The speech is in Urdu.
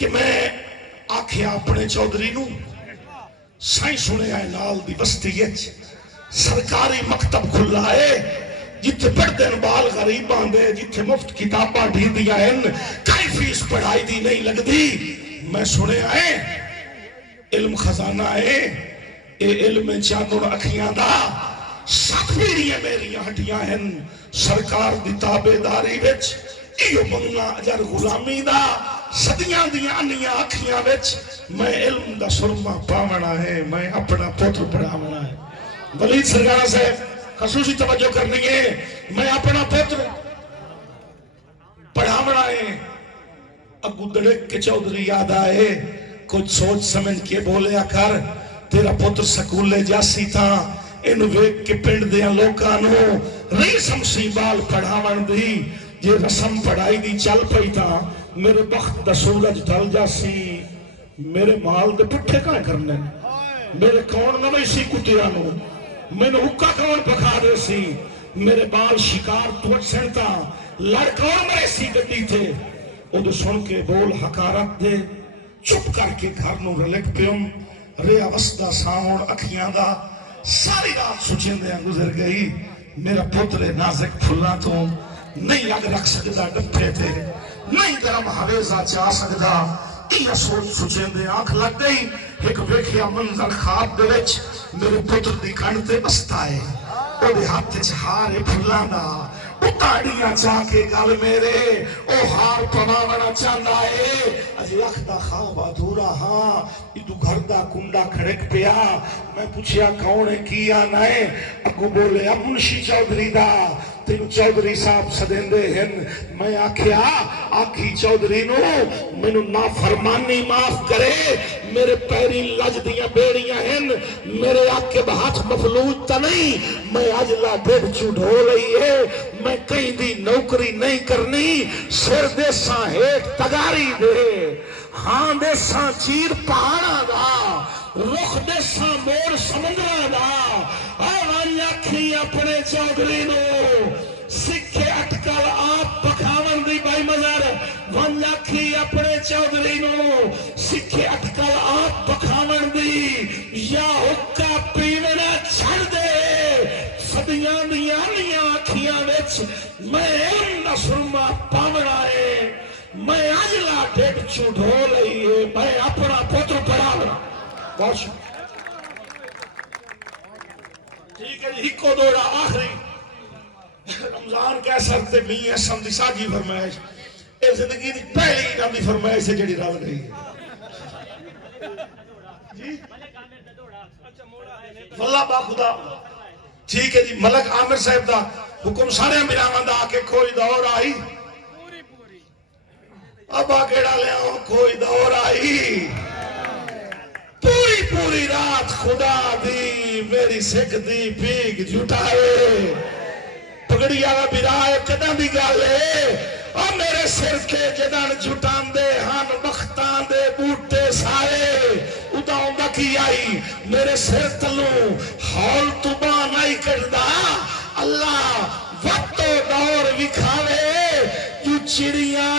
کہ میں آکھیا اپنے چودھری نو سائیں سنے آئے نال دی بستی سرکاری مکتب کھلا ہے جتھے پڑھ دین بال غریبان دے جتھے مفت کتاباں ڈھی دیا ہیں کئی فیس پڑھائی دی نہیں لگ دی میں سنے آئے علم خزانہ ہے اے علم چانور اکھیاں دا ساتھ میری میری ہٹیاں ہیں سرکار دی تابے داری وچ ایو بننا اجر غلامی دا صدیاں دیاں انیاں اکھیاں وچ میں علم دا سرما پاونا ہے میں اپنا پوتر پڑھاونا ہے ولید سرکارہ سے خصوصی توجہ کرنی ہے میں اپنا پوتر پڑھاونا ہے اگو دڑک کے چودھری یاد آئے کچھ سوچ سمجھ کے بولیا کر تیرا پوتر سکولے جاسی تھا انو ویک کے پنڈ دیاں لوکانو رئی سمسی بال پڑھاون دی جے رسم پڑھائی دی چل پئی تھا میرے بخت دا سورج ڈھل جاسی میرے مال دے پٹھے کائیں کرنے میرے کون نہ اسی کتیانو میں نے حکا کون پکھا دے سی میرے بال شکار توٹ سنتا لڑکون میں اسی گدی تھے او دو سن کے بول حکارت دے چپ کر کے گھر نو رلک پیوں ریا وسدہ ساؤن اکھیاں دا ساری رات سچیں دیا گزر گئی میرا پتر نازک پھلا تو نہیں اگ رکھ سکتا ڈپے تھے نہیں گرم حویزہ چاہ سکتا یہ سوچ سچیں دے آنکھ لگ گئی ایک ویکھیا منظر خواب دے وچ میرے پتر دی کھنڈ تے بستا ہے او دے ہاتھ چھارے پھلانا اتاڑیاں چاہ کے گل میرے او ہار پماونا چاہنا ہے اج لکھ دا خواب ادھورا ہاں ادھو گھر دا کنڈا کھڑک پیا میں پوچھیا کون کیا نائے اگو بولے اب منشی چودھری دا تین چودھری صاحب سدین دے ہیں میں آکھیا آکھی چودھری نو منو نافرمانی معاف کرے میرے پیری لج دیاں بیڑیاں ہیں میرے آکے بہت مفلوج تا نہیں میں اجلا ڈیڑھ چوڑھو رہی ہے میں کہیں دی نوکری نہیں کرنی سر دے ساں ہیٹ تگاری دے ہاں دے ساں چیر پہاڑا دا رخ دے ساں مور سمندرہ دا آوان یاکھی اپنے چودھری نو سکھے اٹکل آپ پکھاون دی بائی مزار ون یاکھی اپنے چودھری نو سکھے اٹکل آپ پکھاون دی یا حکا پیونا چھڑ دے صدیاں دیاں نیاں آکھیاں وچ میں علم دا سرما پاونا ہے میں اجلا ڈیڑھ چوڑھو لئی ہے میں اپنا پتر پڑھاونا بہت شکر ٹھیک ہے جی ہکو دوڑا آخری رمضان کیسر تے میاں اسم دی ساجی فرمائش اے زندگی دی پہلی نام دی فرمائش سے جڑی رل گئی جی واللہ با خدا ٹھیک ہے جی ملک عامر صاحب دا حکم سارے میران دا آکے کوئی دور آئی اب آکیڑا لے آؤ کوئی دور آئی پوری پوری رات خدا دی میری سکھ دی پیگ جھٹائے پگڑی آگا برائے کدن دی گالے اور میرے سر کے جدن جھٹان دے ہن بختان دے بوٹے سارے اداؤں دا کی آئی میرے سر تلوں ہال تبان آئی کردہ اللہ وقت و دور وکھاوے جو چڑیاں